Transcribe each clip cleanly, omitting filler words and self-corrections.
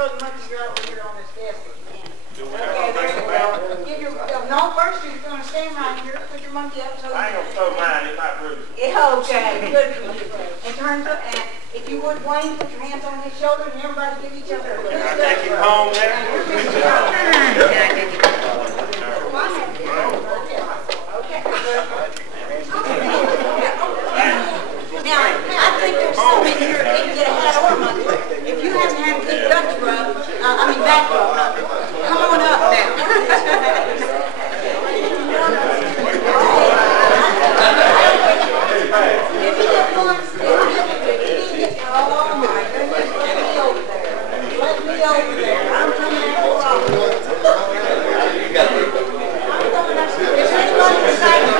throw the monkey right over here on this desk if you can. Okay, there you go. Give your, no, first you're going to stand right here. Put your monkey up so I ain't going to throw mine. It might bruise. Yeah, okay. Good for you. And turn to, and if you would, Wayne, put your hands on his shoulders and everybody give each other a good Can I take him home there? Now, I think there's some in here that can get a hat or a monkey. If you haven't had a good Dutch rub, back rub, come on up now. If you get one, oh my goodness, let me over there. Let me over there. I'm coming out of the I'm coming up. Is anyone beside me?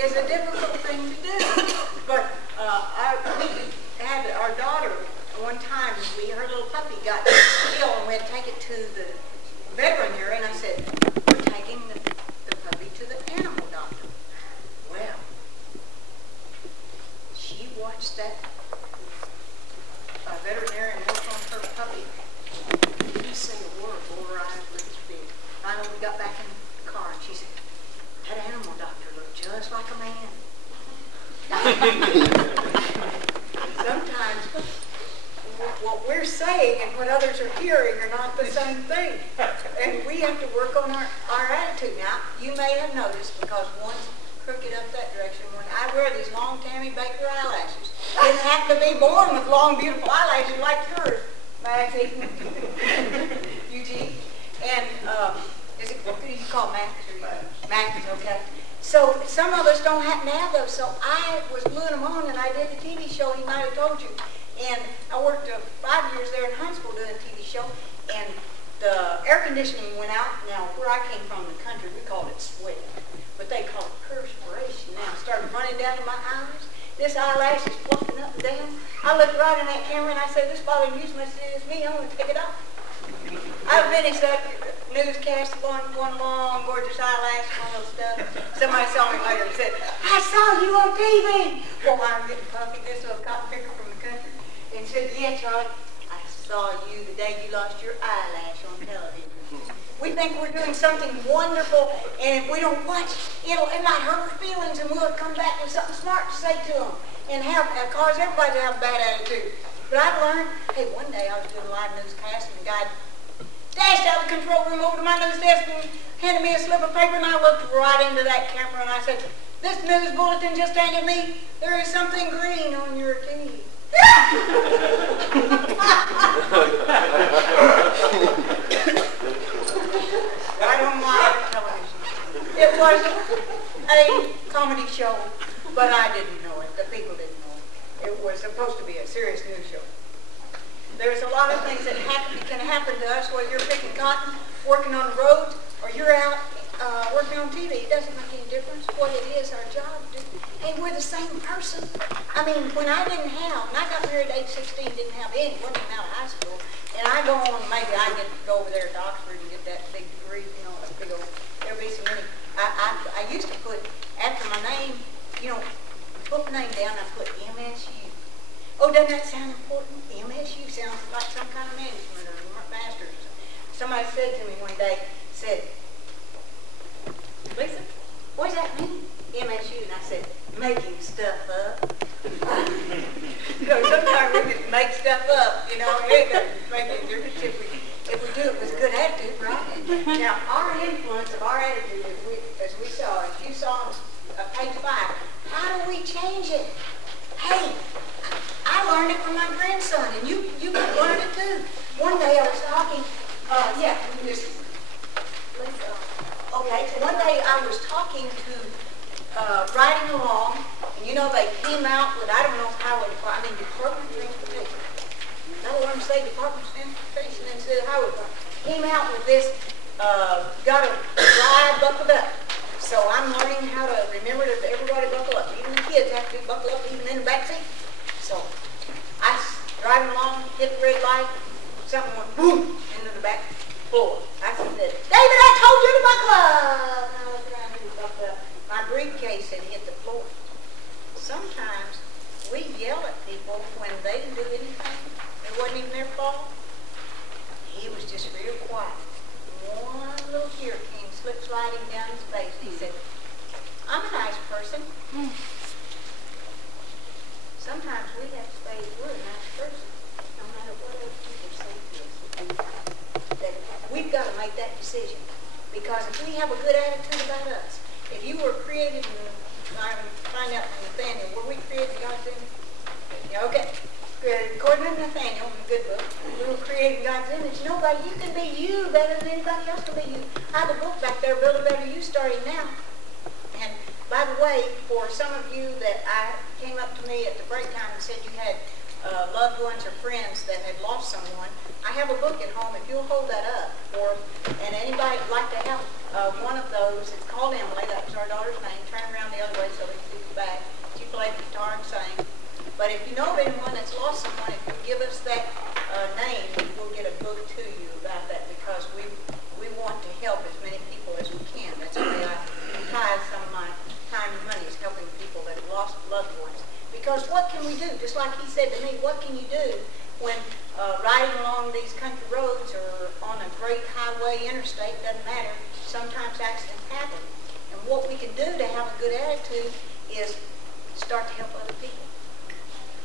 is a difficult thing to do. But we had our daughter one time, her little puppy got ill, and we had to take it to the veterinarian, and I said, we're taking the puppy to the animal doctor. Well, she watched that veterinarian work on her puppy. Didn't say a word, bore her eyes with his big. Finally, we got back in the car, and she said, that animal doctor looked just like a man. Sometimes what we're saying and what others are hearing are not the same thing. And we have to work on our attitude. Now, you may have noticed, because one's crooked up that direction, when I wear these long Tammy Baker eyelashes. Didn't have to be born with long, beautiful eyelashes like yours, Maxie. Eugene. And is it, what do you call Max? Max, okay. So some of us don't happen to have those. So I was gluing them on, and I did the TV show. He might have told you. And I worked 5 years there in Huntsville doing a TV show, and the air conditioning went out. Now, where I came from in the country, we called it sweat, but they call it perspiration. Now, it started running down to my eyes. This eyelash is fluffing up and down. I looked right in that camera, and I said, this bothering you as much as me. I'm going to take it off. I finished that newscast, one long, gorgeous eyelash and all those stuff. Somebody saw me later and said, I saw you on TV. Well, I'm getting puffy. This little cotton picker from the country. And said, yeah, Charlie, I saw you the day you lost your eyelash on television. We think we're doing something wonderful, and if we don't watch, it might hurt our feelings, and we'll come back with something smart to say to them, and cause everybody to have a bad attitude. But I've learned, hey, one day I was doing a live newscast, and the guy dashed out of the control room over to my news desk and handed me a slip of paper, and I looked right into that camera, and I said, this news bulletin just handed me, there is something green on your teeth. I don't mind television. It wasn't a comedy show, but I didn't know it. The people didn't know it. It was supposed to be a serious news show. There's a lot of things that can happen to us, whether you're picking cotton, working on the roads, or you're out working on TV. It doesn't make any difference what it is, our job. And we're the same person. I mean, when I got married at age 16, didn't have any, wasn't even out of high school. And I go on, maybe I get to go over there to Oxford and get that big degree, you know, that big old, there'll be so many. I used to put, after my name, you know, put my name down, I put MSU. Oh, doesn't that sound important? MSU sounds like some kind of management or master's. Somebody said to me one day, Lisa, what does that mean, MSU? And I said, making stuff up. So sometimes we just make stuff up, you know. It doesn't make any difference if we do it with a good attitude, right? Now, our influence of our attitude, as you saw on page 5, how do we change it? Hey, I learned it from my grandson, and you can learn it too. One day I was talking, okay, so one day I was talking to, riding along, and you know they came out with, I don't know how, Department of Transportation. I don't want to say Department of Transportation instead of Highway Department. Came out with this, got to ride buckled up. So I'm learning how to remember that everybody buckle up. Even the kids have to buckle up even in the back seat. So I was driving along, hit the red light, something went boom into the back floor. I said, David, I told you to buckle up. And I looked around and buckled up. My briefcase had hit the floor. Sometimes we yell at people when they didn't do anything. It wasn't even their fault. He was just real quiet. One little tear came slip sliding down his face. He said, I'm a nice person. Sometimes we have to say we're a nice person, no matter what other people say to us. That we've got to make that decision. Because if we have a good attitude about us, if you were created, and I find out from Nathaniel, were we created in God's image? Yeah, okay. According to Nathaniel in the good book, we were created in God's image. Nobody, you can be you better than anybody else can be you. I have a book back there, Build a Better You, starting now. And by the way, for some of you that came up to me at the break time and said you had loved ones or friends that had lost someone, I have a book at home. If you'll hold that up for them, and anybody would like to have one of those, it's called Emily. That was our daughter's name. Turn around the other way so we me, what can you do when riding along these country roads or on a great highway interstate, doesn't matter, sometimes accidents happen. And what we can do to have a good attitude is start to help other people.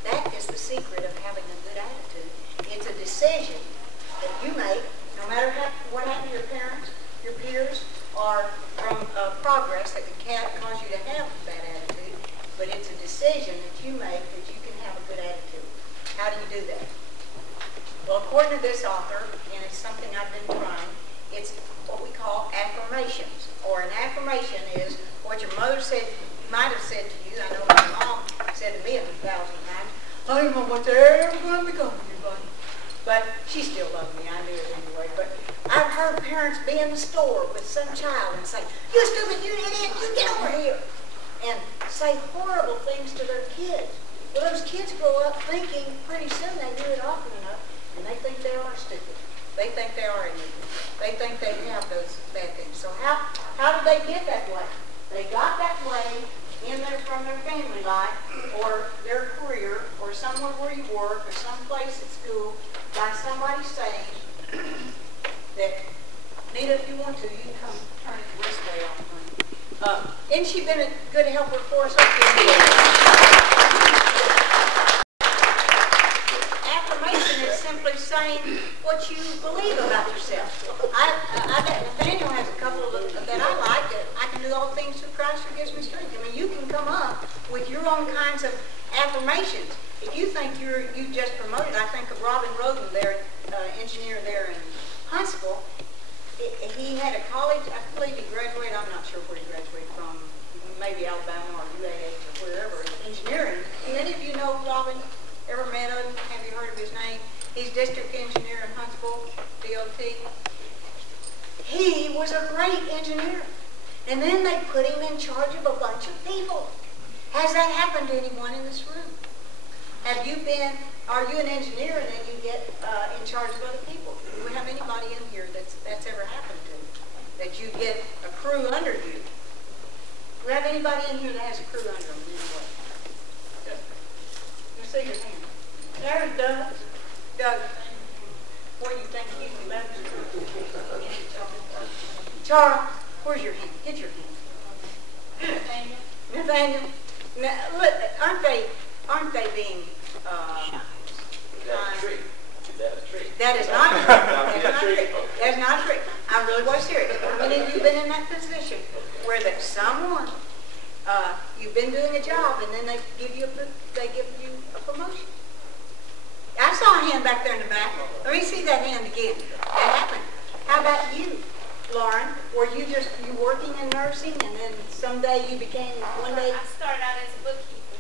That is the secret of having a good attitude. It's a decision that you make, no matter what happened to your parents, your peers, or from progress that can cause you to have a bad attitude, but it's a decision that you make that you can have a good attitude. How do you do that? Well, according to this author, and it's something I've been trying, it's what we call affirmations. Or an affirmation is what your mother said, might have said to you. I know my mom said to me 1,000 times, I don't know what's ever going to become of you, buddy. But she still loved me. I knew it anyway. But I've heard parents be in the store with some child and say, you stupid, you idiot, you get over here. And say horrible things to their kids. Well, those kids grow up thinking pretty soon they hear it often enough, and they think they are stupid. They think they are ignorant. They think they have those bad things. So how did they get that way? They got that way from their family life or their career or somewhere where you work or someplace at school by somebody saying that, Nita, if you want to, you can come turn it this way on. Isn't she been a good helper for us? Affirmation is simply saying what you believe about yourself. Nathaniel has a couple of that I like. That I can do all things through Christ who gives me strength. I mean, you can come up with your own kinds of affirmations. If you think you just promoted, I think of Robin Roden, their engineer there in Huntsville. He had a college, I believe he graduated, I'm not sure where he graduated from, maybe Alabama or UAH or wherever, engineering. Do any of you know Robin? Ever met him? Have you heard of his name? He's district engineer in Huntsville, DOT. He was a great engineer. And then they put him in charge of a bunch of people. Has that happened to anyone in this room? Are you an engineer and then you get in charge of other people? Do we have anybody in here that's ever happened to? That you get a crew under you? Do we have anybody in here that has a crew under them in any way? Let's see your hand. There's Doug. Doug, what do you think you do better? Charles, where's your hand? Get your hand. Nathaniel. Now, look, aren't they being That's a trick. That's a trick. That is not a trick. That's not a trick. That's not a trick. I really was serious. How many of you been in that position where that someone you've been doing a job and then they give you a promotion? I saw a hand back there in the back. Let me see that hand again. That happened. How about you, Lauren? Were you working in nursing and then someday you became one day? I started out as a bookkeeper.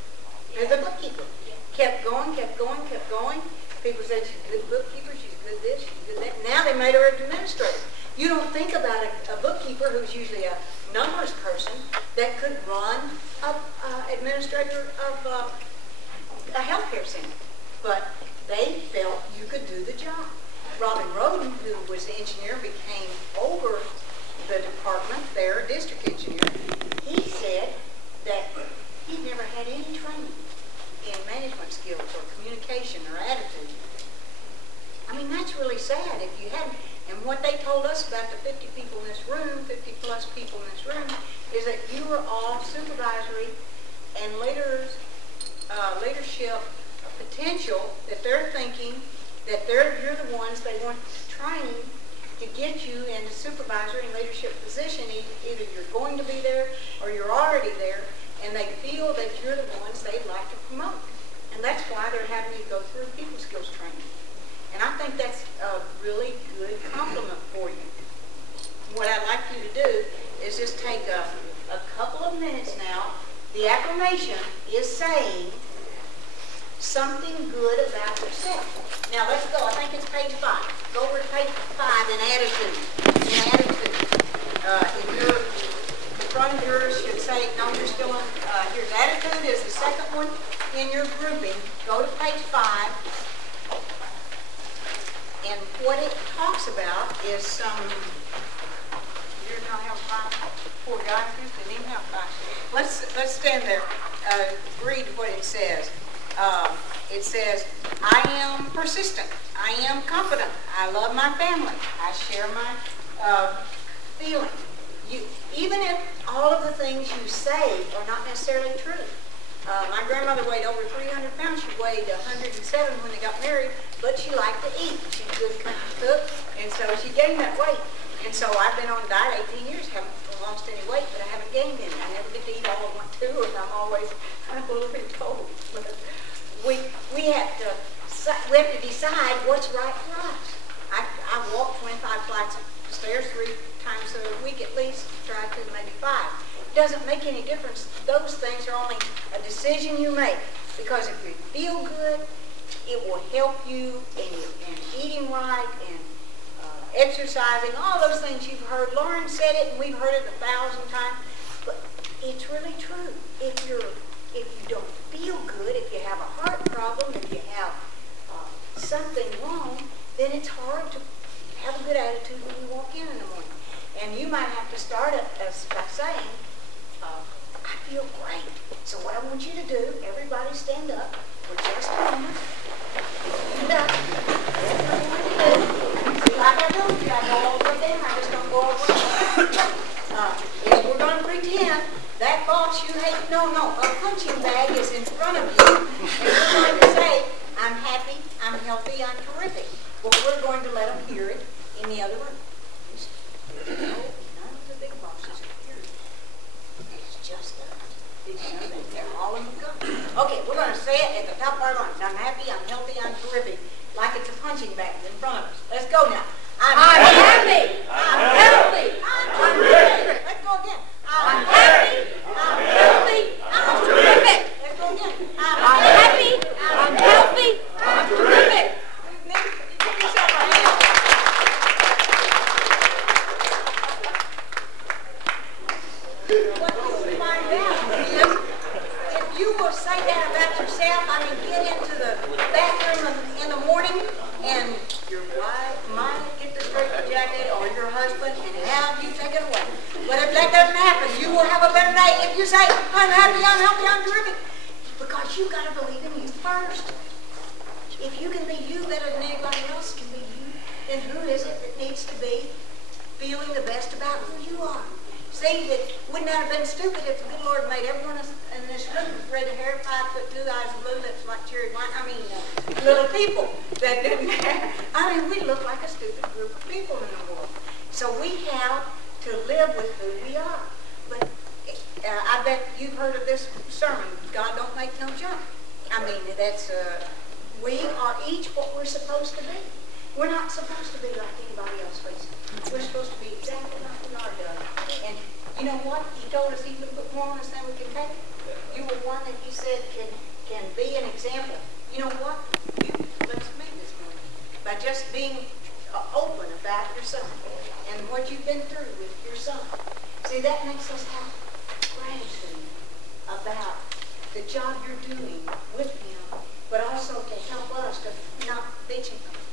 As a bookkeeper. Yeah. Kept going, kept going, kept going. People said she's a good bookkeeper, she's good this, she's good that. Now they made her an administrator. You don't think about a bookkeeper who's usually a numbers person that could run an administrator of a healthcare center. But they felt you could do the job. Robin Roden, who was the engineer, became over the department there, district engineer. He said that he'd never had any training in management skills or communication or attitude. I mean, that's really sad if you hadn't. And what they told us about the 50 people in this room, 50 plus people in this room, is that you are all supervisory and leadership potential, that they're thinking that you're the ones they want trained to get you into supervisory and leadership position. Either you're going to be there or you're already there, and they feel that you're the ones they'd like to promote. And that's why they're having you go through people skills training. And I think that's a really good compliment for you. What I'd like you to do is just take a couple of minutes now. The affirmation is saying something good about yourself. Now let's go. I think it's page 5. Go over to page 5 in attitude. The front of yours should say, no, you're still on, here's attitude is the second one in your grouping. Go to page 5. And what it talks about is some, you don't have 5. Poor guy, you didn't even have 5. Let's stand there. Read what it says. It says, I am persistent. I am confident. I love my family. I share my feelings. Even if all of the things you say are not necessarily true. My grandmother weighed over 300 pounds. She weighed 107 when they got married, but she liked to eat. She's a good country cook, and so she gained that weight. And so I've been on a diet 18 years, haven't lost any weight, but I haven't gained any. I never get to eat all I want to, and I'm always a little bit cold. But we have to decide what's right for us. I walk 25 flights of stairs 3 times a week at least, try to, maybe 5. It doesn't make any difference. Those things are only a decision you make, because if you feel good, it will help you in eating right and exercising, all those things you've heard. Lauren said it, and we've heard it 1,000 times, but it's really true. If you don't feel good, if you have a heart problem, if you have something wrong, then it's hard to have a good attitude when you walk in the morning. And you might have to start it by saying, I feel great. So what I want you to do, everybody stand up for just a moment. Stand up. That's what I want you to do. See, like I told you, I go all the way down. I just don't go all the way down. If we're going to pretend that boss you hate, no, a punching bag is in front of you, and you're going to say, I'm happy, I'm healthy, I'm terrific. Well, we're going to let them hear it in the other room. No, none of the big bosses are here. It's just us. Did you know that? They're all in the company. Okay, we're going to say it at the top of our lungs. I'm happy, I'm healthy, I'm terrific. Like it's a punching bag in front of us. Let's go now. I'm happy, I'm healthy, I'm terrific. Let's go again. I'm happy, I'm healthy, I'm terrific. Let's go again. I'm happy, I'm healthy, I'm terrific. Give yourself a hand. What you'll find out is, if you will say that about yourself, I mean, get into the bathroom in the morning, and your wife might get the straightforward jacket, or your husband, and have you take it away. But if that doesn't happen, you will have a better day if you say, I'm happy, I'm healthy, I'm terrific. Because you've got to believe in you first. If you can be you better than anybody else can be you, then who is it that needs to be feeling the best about who you are? See, that wouldn't that have been stupid if the good Lord made everyone in this room with red hair, 5'2", eyes blue lips like cherry wine? I mean, little people that didn't have. I mean, we look like a stupid group of people in the world. So we have to live with who we are. But I bet you've heard of this sermon, God don't make no junk. I mean, that's, we are each what we're supposed to be. We're not supposed to be like anybody else, Lisa. We're supposed to be exactly like we are, Doug. And you know what? He told us he would put more on us than we can take. You were one that he said can be an example. You know what? You blessed me this morning by just being open about your son and what you've been through with your son. See, that makes us have gratitude about the job you're doing with him, but also to help us to not bitch at them.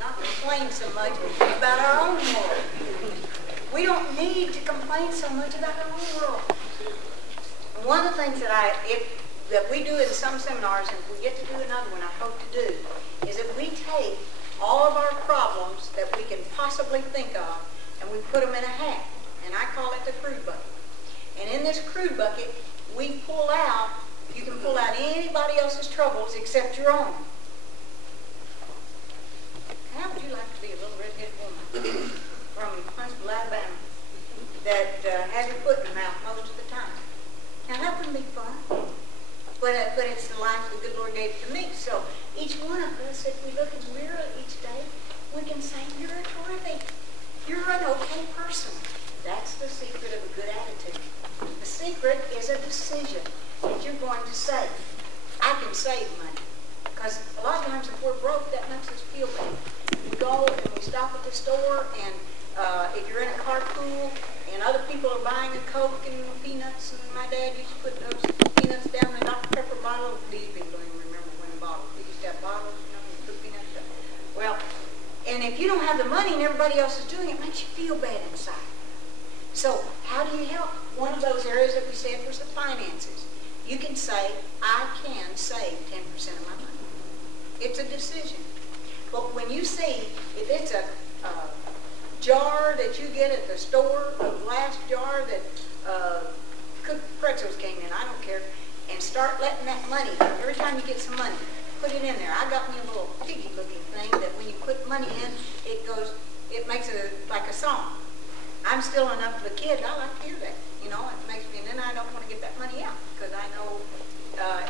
Not complain so much about our own world. We don't need to complain so much about our own world. And one of the things that we do in some seminars, and if we get to do another one, I hope to do, is that we take all of our problems that we can possibly think of, and we put them in a hat. And I call it the crude bucket. And in this crude bucket, we pull out, you can pull out anybody else's troubles except your own. How would you like to be a little red-headed woman from Huntsville, Alabama, that has her foot in her mouth most of the time? Now, that wouldn't be fun, but it's the life the good Lord gave to me. So each one of us, if we look in the mirror each day, we can say, you're a terrific, you're an okay person. That's the secret of a good attitude. The secret is a decision that you're going to save. I can save money. Because a lot of times if we're broke, that makes us feel bad. We go and we stop at the store, and if you're in a carpool and other people are buying a Coke and peanuts, and my dad used to put those peanuts down in the Dr. Pepper bottle. These people don't even remember when the bottle. They used to have bottles, and put peanuts down. Well, and if you don't have the money and everybody else is doing it, it makes you feel bad inside. So how do you help? One of those areas that we said was the finances. You can say, I can save 10% of my money. It's a decision. But when you see, if it's a jar that you get at the store, a glass jar that cooked pretzels came in, I don't care, and start letting that money, every time you get some money, put it in there. I got me a little piggy looking thing that when you put money in, it makes it like a song. I'm still enough of a kid, I like to hear that. You know, it makes me, and then I don't want to get that money out because I know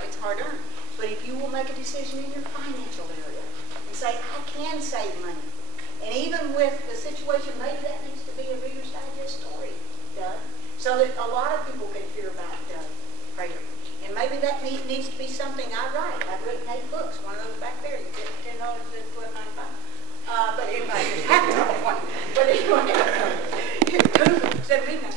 it's hard earned. But if you will make a decision in your financial area and say, I can save money, and even with the situation, maybe that needs to be a Reader's Digest story done, so that a lot of people can hear about prayer. And maybe that needs to be something I write. I've written 8 books, one of those back there. You get $10 at $12.95. But anybody just have to have one. But anyway, instead of midnight.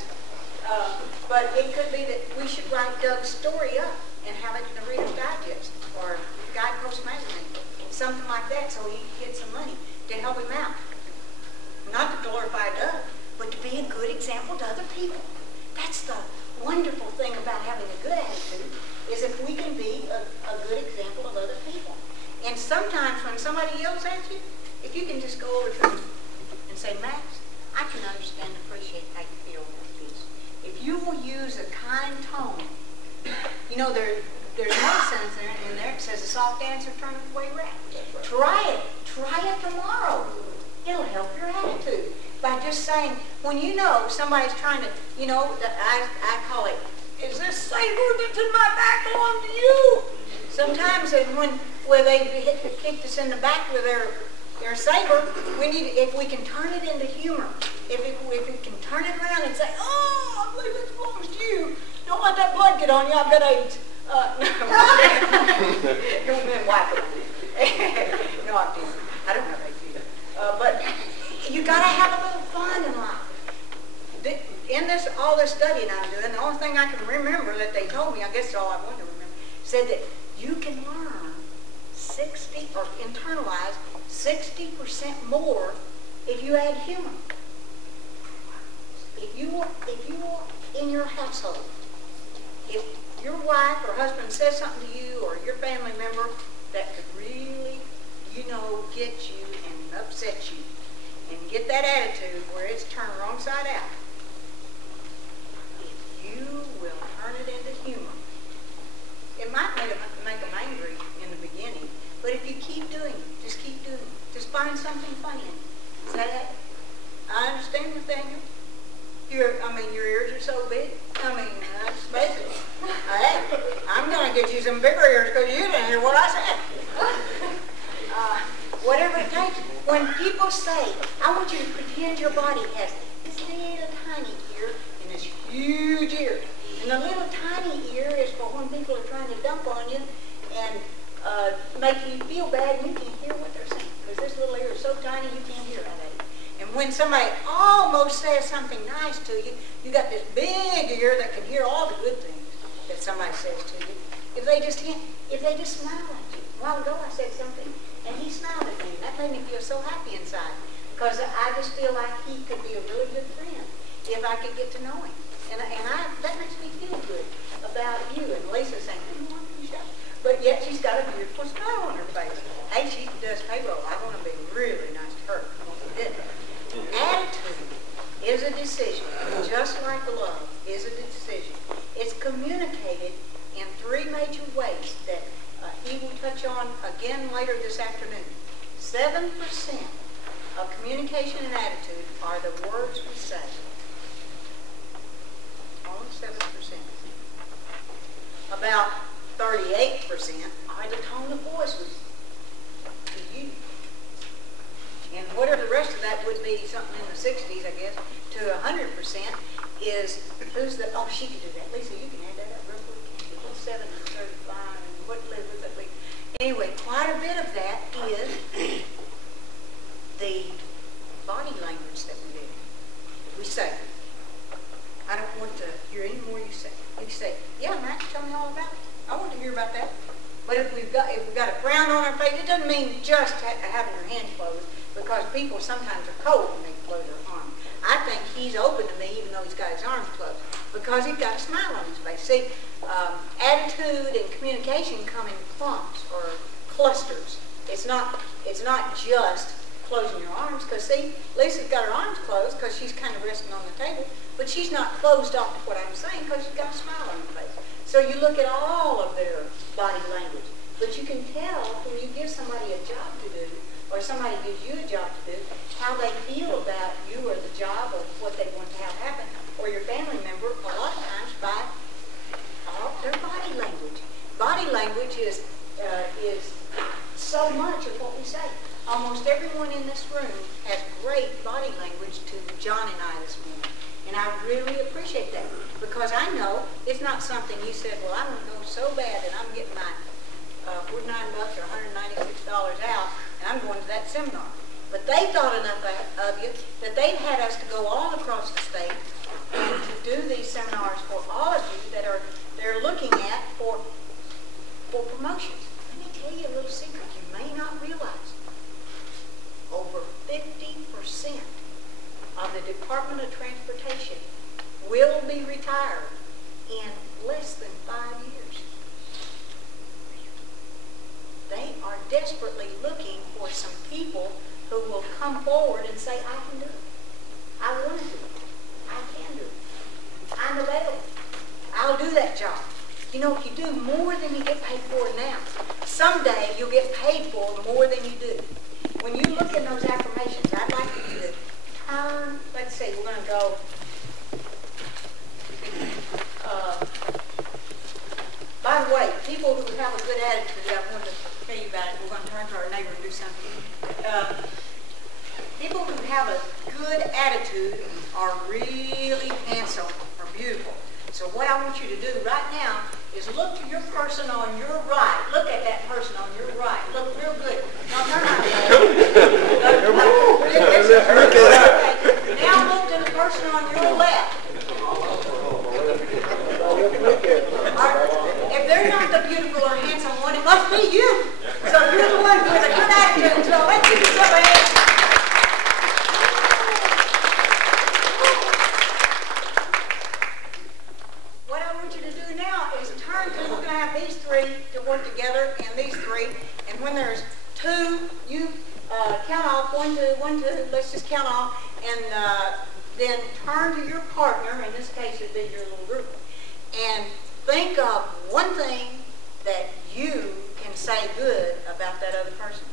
But it could be that we should write Doug's story up and have it in the Reader's Digest or Guidepost magazine, something like that, so he can get some money to help him out. Not to glorify Doug, but to be a good example to other people. That's the wonderful thing about having a good attitude, is if we can be a good example of other people. And sometimes when somebody yells at you, if you can just go over to them and say, Max, I can understand and appreciate how you feel about this. If you will use a kind tone, you know, there's medicine in there that says a soft answer turns away wrath. Right. Try it. Try it tomorrow. It'll help your attitude. By just saying, when you know somebody's trying to, you know, I call it, is this saber that's in my back belong to you? Sometimes when they kicked us in the back with their saber, we need, if we can turn it into humor, if we can turn it around and say, oh, I believe this belongs to you. Don't let that blood get on you. I've got AIDS. Don't then wipe it. No, I do. I don't have AIDS either. But you got to have a little fun in life. In all this studying I'm doing, the only thing I can remember that they told me, I guess all I want to remember, said that you can learn 60 or internalize 60% more if you add humor. If you will in your household, if your wife or husband says something to you or your family member that could really, you know, get you and upset you and get that attitude where it's turned wrong side out, if you will turn it into humor, it might make them angry in the beginning, but if you keep doing it, just keep doing it, just find something funny in it. Say, hey, I understand, Nathaniel. Your ears are so big. Let's face it. Hey, I'm going to get you some bigger ears because you didn't hear what I said. Whatever it takes. When people say, I want you to pretend your body has this little tiny ear and this huge ear. And the little tiny ear is for when people are trying to dump on you and make you feel bad and you can't hear what they're saying. Because this little ear is so tiny you can't hear out of it. And when somebody almost says something nice to you, you got this big ear that can hear all the good things that somebody says to you. If they just smile at you. A while ago I said something, and he smiled at me. That made me feel so happy inside, because I just feel like he could be a really good friend if I could get to know him. And that makes me feel good about you. And Lisa saying, but yet she's got a beautiful smile on her face. Hey, she does payroll. I want to be really nice to her. Attitude is a decision, just like love is a decision. It's communicated in 3 major ways that he will touch on again later this afternoon. 7% of communication and attitude are the words we say. Only 7%. About 38% are the tone of voice we use. And whatever the rest of that would be, something in the 60s, I guess, to 100% is who's the, oh, she could do that. Lisa, you can add that up real quick. What's 7 and 35 and what would that be? Anyway, quite a bit of that is the body language that we do. We say, I don't want to hear any more you say. You say, yeah, Max, tell me all about it. I want to hear about that. But if we've got a frown on our face, it doesn't mean just having your hands closed, because people sometimes are cold when they close their arms. I think he's open to me even though he's got his arms closed, because he's got a smile on his face. See, attitude and communication come in clumps or clusters. It's not just closing your arms, because see, Lisa's got her arms closed because she's kind of resting on the table, but she's not closed off to what I'm saying because she's got a smile on her face. So you look at all of their body language, but you can tell when you give somebody a job to do, or somebody gives you a job to do, how they feel about you or the job or what they want to have happen, or your family member, a lot of times by their body language. Body language is so much of what we say. Almost everyone in this room has great body language to John and I this morning. And I really appreciate that, because I know it's not something you said, well, I'm going to go so bad that I'm getting my $49 or $196 out, and I'm going to that seminar. But they thought enough of you that they've had us to go all across the state and to do these seminars for all of you that they're looking at for promotions. Let me tell you a little secret you may not realize. Over 50% of the Department of Transportation will be retired in less than 5 years. They are desperately looking for some people who will come forward and say, I can do it. I want to do it. I can do it. I'm available. I'll do that job. You know, if you do more than you get paid for now, someday you'll get paid for more than you do. When you look at those affirmations, I'd like you to turn, let's see, we're going to go, by the way, people who have a good attitude, I want to tell you about it. We're going to turn to our neighbor and do something. People who have a good attitude are really handsome or beautiful. So what I want you to do right now is look to your person on your right. Look at that person on your right. Look real good. No, turn around. Now look to the person on your left. If they're not the beautiful or handsome one, it must be you. So you're the one with a good attitude. So let's give yourself a hand. What I want you to do now is turn to, we're going to have these three to work together, and these three, and when there's two, you count off, 1, 2, 1, 2, let's just count off, and then turn to your partner, in this case it'd be your little group, and think of one thing that you can say good about that other person.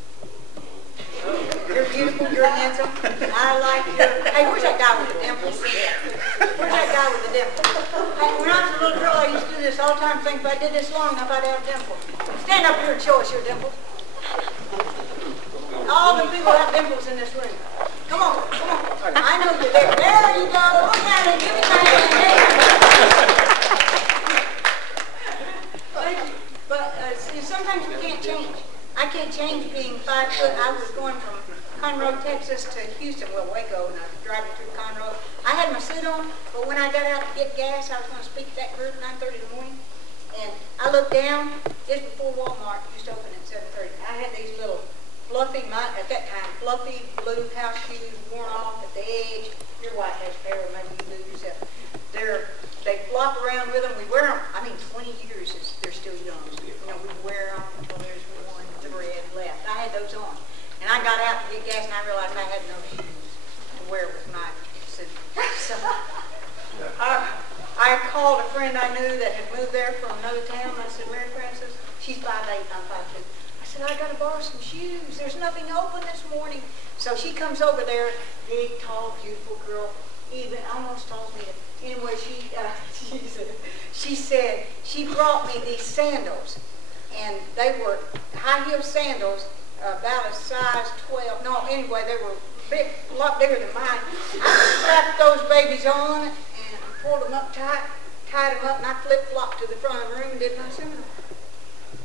You're beautiful, you're handsome, I like your, hey, where's that guy with the dimples? Where's that guy with the dimples? Hey, when I was a little girl, I used to do this all the time, think if I did this long enough, I'd have dimples. Stand up here and show us your dimples. All the people have dimples in this room. Come on, come on. I know you're there. There you go. Look at it. Give me my hand. But sometimes we can't change. I can't change being 5 foot. I was going from Conroe, Texas to Houston, well, Waco, and I was driving through Conroe. I had my suit on, but when I got out to get gas, I was going to speak to that group at 9:30 in the morning. And I looked down, just before Walmart used to open at 7:30. I had these little fluffy, at that time, fluffy blue house shoes worn off at the edge. Your wife has a pair, or maybe you do yourself. They flop around with them. We wear them, 20 years, they're still young. You know, we wear them until there's one thread left. I had those on. And I got out to get gas, and I realized I had no shoes to wear with my suit. So I called a friend I knew that had moved there from another town. I said, Mary Frances, she's 5'8", I'm 5'2". I said, I got to borrow some shoes. There's nothing open this morning. So she comes over there, big, tall, beautiful girl, even almost told me. Anyway, she said she brought me these sandals, and they were high-heel sandals, about a size 12. No, anyway, they were big, a lot bigger than mine. I strapped those babies on and pulled them up tight, tied them up, and I flip-flopped to the front of the room and did my seminar.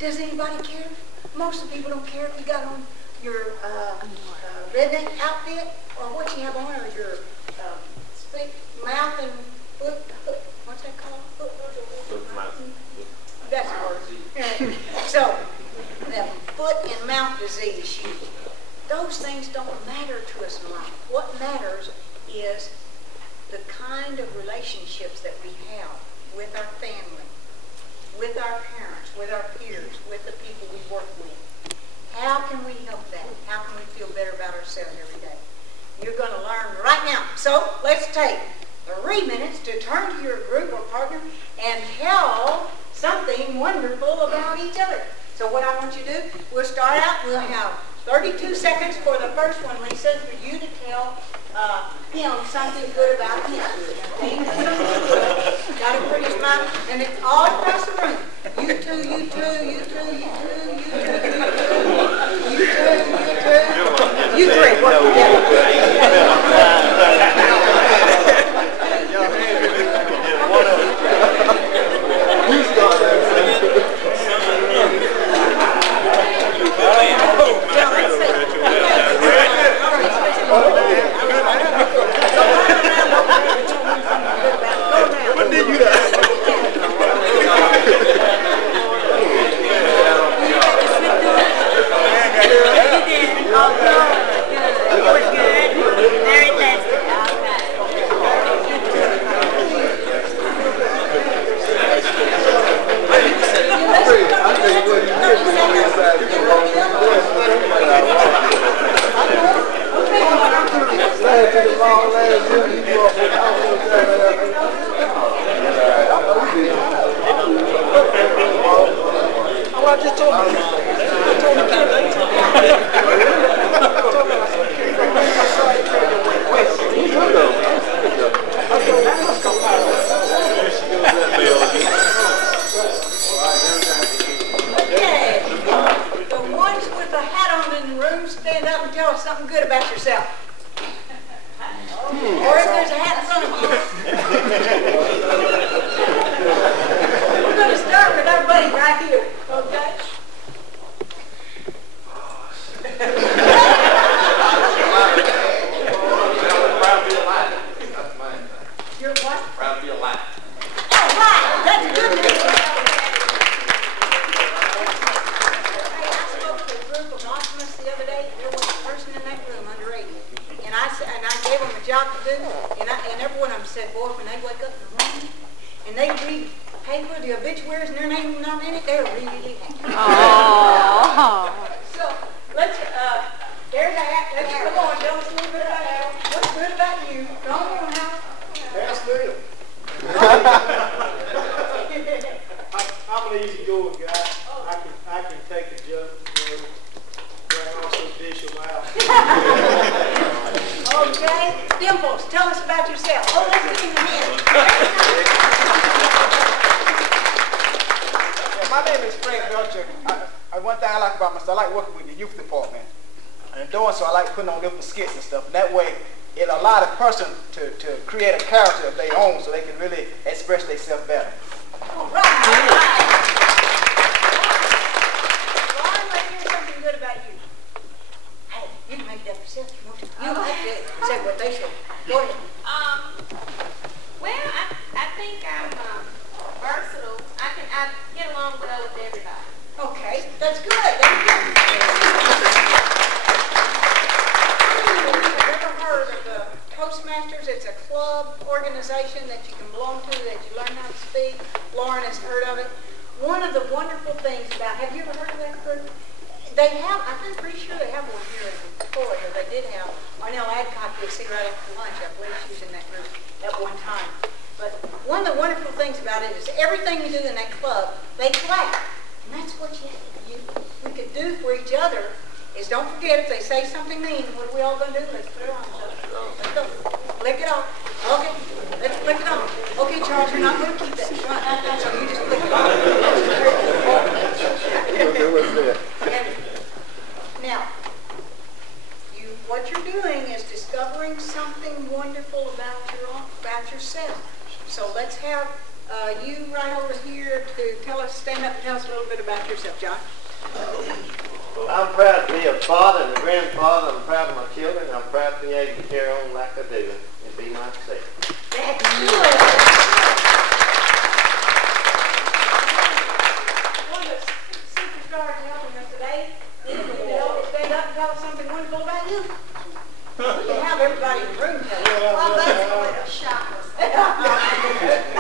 Does anybody care? Most of the people don't care if you got on your redneck outfit or what you have on, or your mouth and foot, what's that called? That's the word. So, that foot and mouth disease, those things don't matter to us in life. What matters is the kind of relationships that we have with our family, with our parents, with our peers, with the people we work with. How can we help that? How can we feel better about ourselves every day? You're going to learn right now. So let's take 3 minutes to turn to your group or partner and tell something wonderful about each other. So what I want you to do, we'll start out, we'll have 32 seconds for the first one, Lisa, for you to tell him something good about him. Okay? Got a pretty smile, and it's all across the room. You too, you too, you too, you too, you too, you too, you too. You three, work together.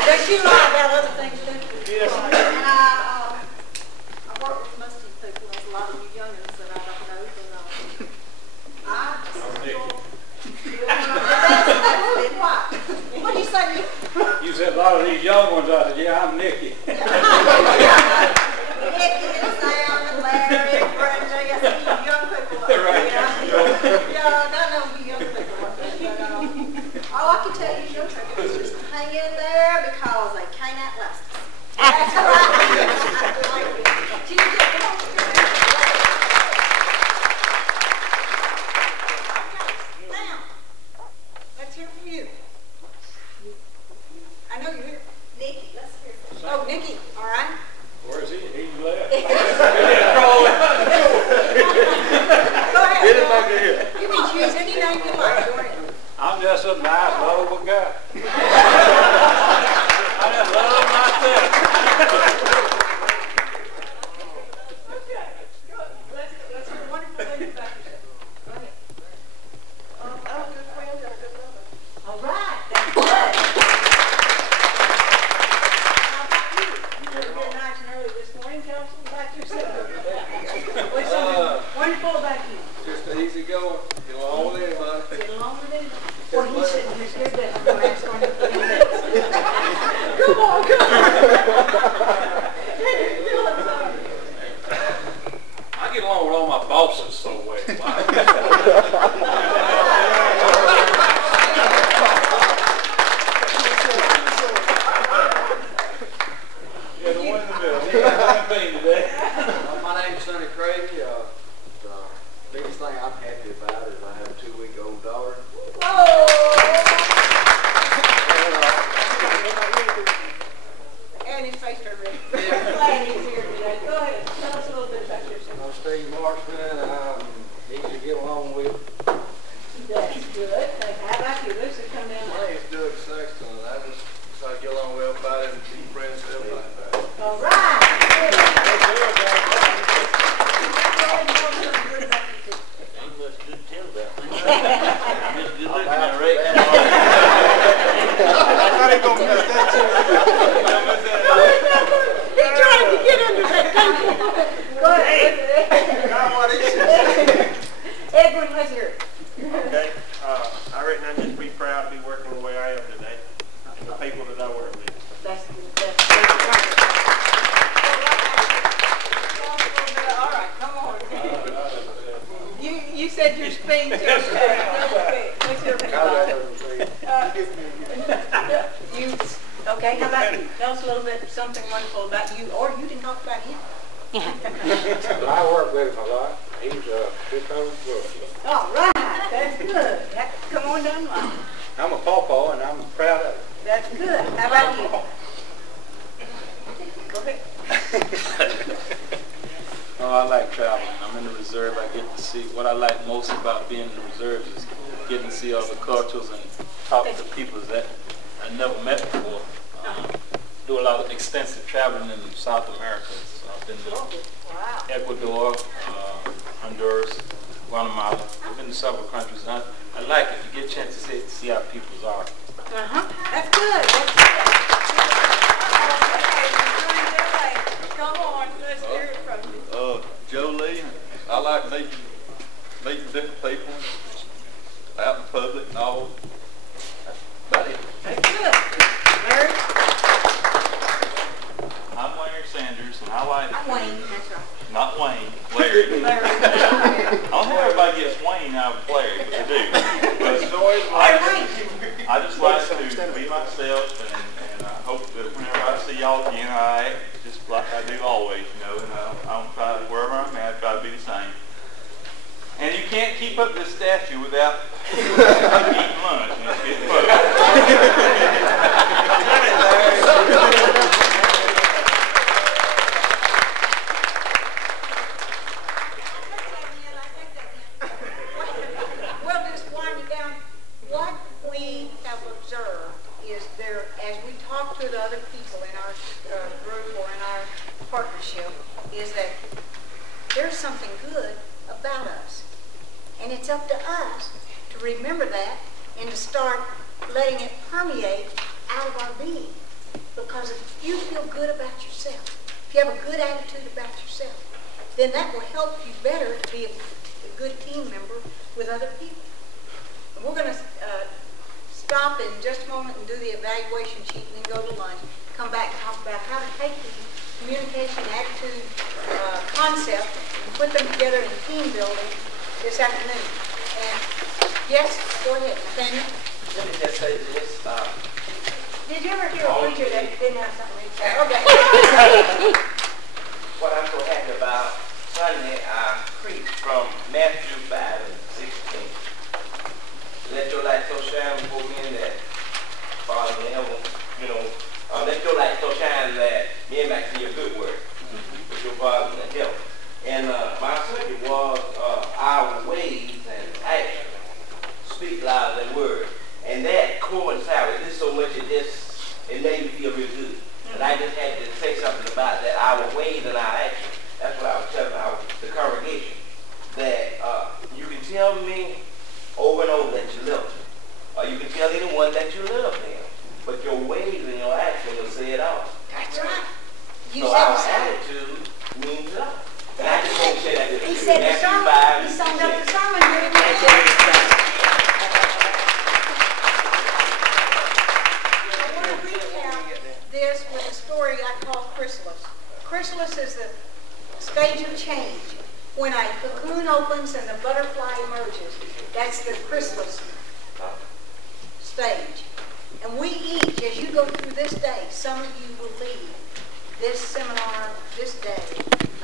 Does she lie about other things too? Yes. I work with most of these people. There's a lot of you youngins that I don't say You said a lot of these young ones. I said, yeah, I'm Nicky. Nikki and Sam and Larry and Brenda, yes, you young people. Right. Yeah, I know you young people. But, all I can tell you, young people, is just hang in there because they can't outlast us. That's right. Gigi, come on. Now, let's hear from you. I know you're here. Nikki, let's hear from you. Oh, Nikki, all right. Where's he? He's left. Go ahead. Get him back in here. You can choose any name you like. Go ahead. I'm just a nice, lovable guy. I just love myself. Okay, good. Let's hear wonderful things about yourself. Go ahead. I'm a good friend and a good mother. All right, that's good. How about you? You were here nice and early this morning. Tell us about yourself. What's something wonderful about you? Just an easy going. Get along with anybody. Get along with it. Well, he's sitting here scared that I'm going to ask one of the things. Come on, come on. I get along with all my bosses so well. Yeah, the one in the middle. My name's Sonny Craig. The biggest thing I'm happy about is I have a 2-week-old daughter. Whoa! And his face turned red. Glad he's here today. Go ahead. Tell us a little bit about yourself. I'm Steve Marshman. I'm easy to get along with. That's good. How about you? Lucy, come down. My name's Doug Sexton, and I just get along with everybody and be friends with everybody. All right. Good. Ain't much good to tell about me. Just good looking I'm at Rick. I thought he was going to miss that too. He's trying to get under that table. Go ahead. Not what he said. Edwin, let's hear it. Okay. I reckon I'd just be proud to be working the way I am today. And the people that I work with. That's good. All right, come on. You said your speech. Let's hear from you. Okay, how about you? Tell us a little bit, something wonderful about you, or you can talk about him. I work with him a lot. He's a good-covered book. All right, that's good. Come on down the line. I'm a pawpaw, and I'm proud of it. That's good. How about you? Go ahead. Oh, I like traveling. I'm in the reserve. I get to see what I like most about being in the reserve is getting to see other cultures and talk to people that I never met before. Do a lot of extensive traveling in South America. So I've been to Ecuador, Honduras, Guatemala. I've been to several countries, and I like it. You get a chance to see how people's are. That's good. That's good. Come on, let's hear it from you. Joe Lee. I like meeting different people out in public and all. That's about it. That's good. Larry? I'm Larry Sanders, and I like, I'm Wayne, that's right. not Wayne, Larry. Larry. I don't think everybody gets Wayne out of Larry, but they do. But I just like to be myself, and I hope that whenever I see y'all again, I act just like I do always, you know, and I don't try, wherever I'm at, I try to be the same. And you can't keep up this statue without eating lunch, and it's getting close. Well, just winding down, what we have observed is there, as we talk to the other people in our group or in our partnership, is that there's something good about us. And it's up to us to remember that and to start letting it permeate out of our being. Because if you feel good about yourself, if you have a good attitude about yourself, then that will help you better to be a good team member with other people. And we're going to stop in just a moment and do the evaluation sheet and then go to lunch, come back and talk about how to take the communication attitude concept and put them together in team building this afternoon. And yes, go ahead, Nathaniel. Let me just say this. Did you ever hear a preacher that didn't have something to say? Okay. What I'm so happy about Sunday, I preached from Matthew 5 and 16. Let your light so shine before men that Father in heaven, let your light so shine that men might see your good work with your Father in heaven. And my subject was our ways and actions speak louder than words. And that coincided with this so much it made me feel real good. And I just had to say something about that, our ways and our actions. That's what I was telling the congregation. That you can tell me over and over that you love me. Or you can tell anyone that you love them. But your ways and your actions will say it all. That's right. You So said our the sermon. attitude means a lot. And I just want to say that. He said the sermon. He summed up the sermon. Didn't he? This with a story I call chrysalis. Chrysalis is the stage of change. When a cocoon opens and the butterfly emerges, that's the chrysalis stage. And we each, as you go through this day, some of you will leave this seminar, this day,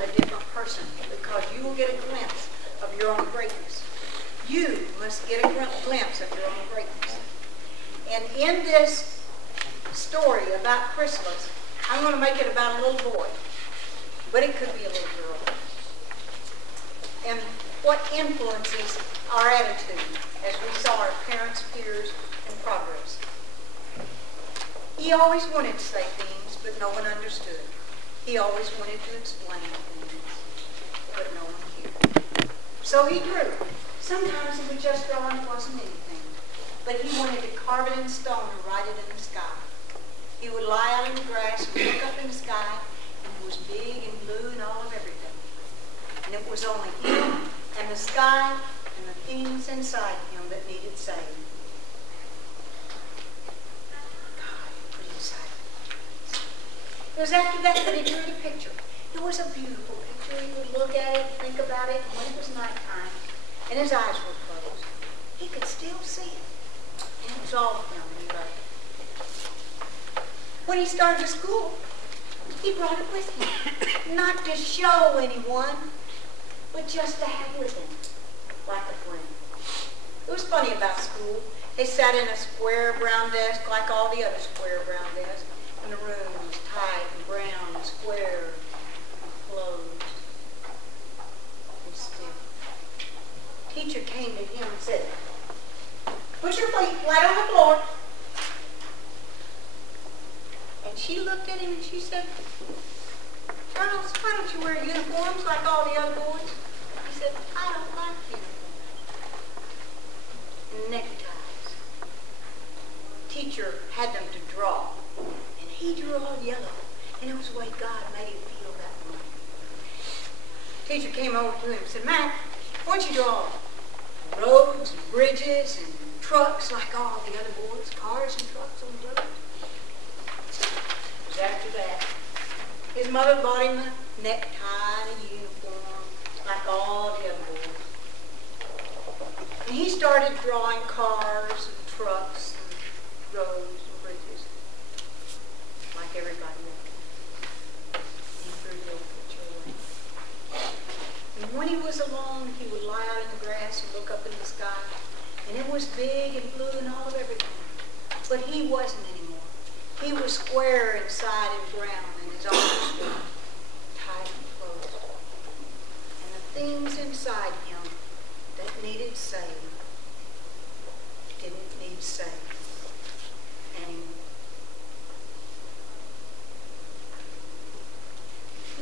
a different person, because you will get a glimpse of your own greatness. You must get a glimpse of your own greatness. And in this story about chrysalis, I'm going to make it about a little boy, but it could be a little girl. And what influences our attitude as we saw our parents, peers, and progress. He always wanted to say things, but no one understood. He always wanted to explain things, but no one cared. So he drew. Sometimes he would just draw and it wasn't anything, but he wanted to carve it in stone and write it in the sky. He would lie out in the grass and look up in the sky, and it was big and blue and all of everything. And it was only him and the sky and the things inside him that needed saving. God, put inside. It was after that that he drew the picture. It was a beautiful picture. He would look at it, think about it, and when it was nighttime, and his eyes were closed, he could still see it. And it was all him, and he wrote it. When he started school, he brought it with him, not to show anyone, but just to have with him, like a friend. It was funny about school. They sat in a square brown desk like all the other square brown desks, and the room was tight and brown and square and closed and still. Teacher came to him and said, "Put your feet flat on the floor." And she looked at him and she said, "Charles, why don't you wear uniforms like all the other boys?" He said, "I don't like uniforms." And neckties. Teacher had them to draw. And he drew all yellow. And it was the way God made him feel that morning. Teacher came over to him and said, "Mac, why don't you draw roads and bridges and trucks like all the other boys, cars and trucks on the road?" It was after that. His mother bought him a necktie and a uniform like all the other boys. And he started drawing cars and trucks and roads and bridges like everybody else. He threw the old picture away. And when he was alone, he would lie out in the grass and look up in the sky. And it was big and blue and all of everything. But he wasn't anymore. He was square inside and brown, and his arms were tight and closed. And the things inside him that needed saving didn't need saving anymore.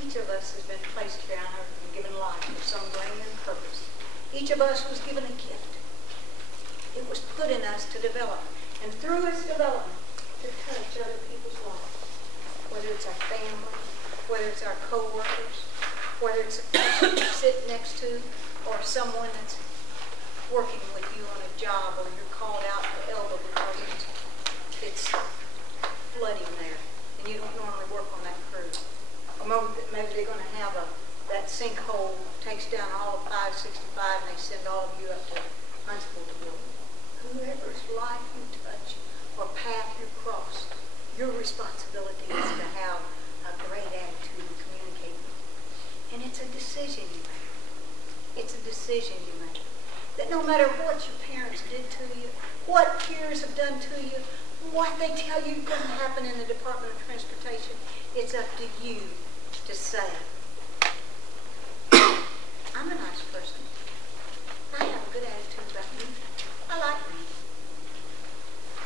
Each of us has been placed here on earth and given life with some grand purpose. Each of us was given a gift. It was put in us to develop, and through its development, to touch other people's lives. Whether it's our family, whether it's our co-workers, whether it's a person you sit next to, or someone that's working with you on a job, or you're called out for elbow because of it's flooding there, and you don't normally work on that crew. Or maybe they're gonna have that sinkhole takes down all of 565 and they send all of you up to Huntsville to build it. Whoever's life you touch or path you cross, your responsibility is to have a great attitude and communicate. And it's a decision you make. It's a decision you make. That no matter what your parents did to you, what peers have done to you, what they tell you couldn't happen in the Department of Transportation, it's up to you to say, I'm a nice person. I have a good attitude about me. I like me.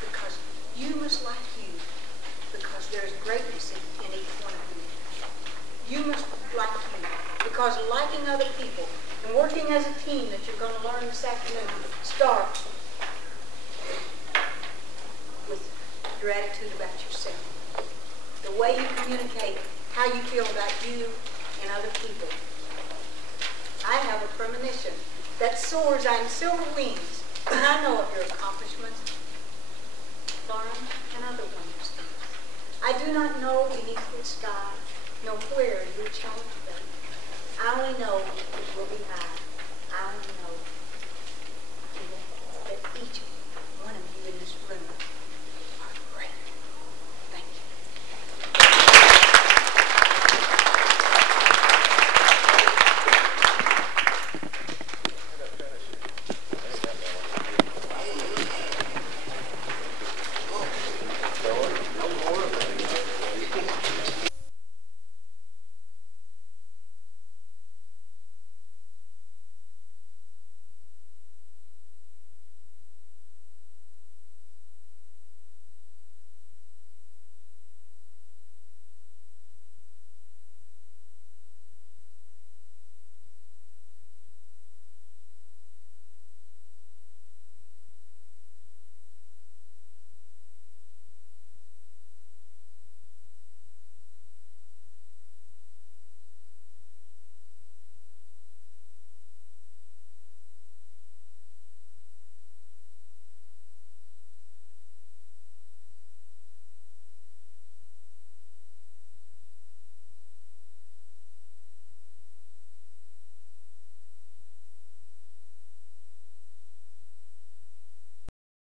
Because you must like you. Because there's greatness in each one of you. You must like you. Because liking other people and working as a team that you're going to learn this afternoon starts with your attitude about yourself. The way you communicate how you feel about you and other people. I have a premonition that soars on silver wings, and I know of your accomplishments, Lauren, and other wondrous things. I do not know beneath what sky, nor where you will challenge them. I only know it will be high.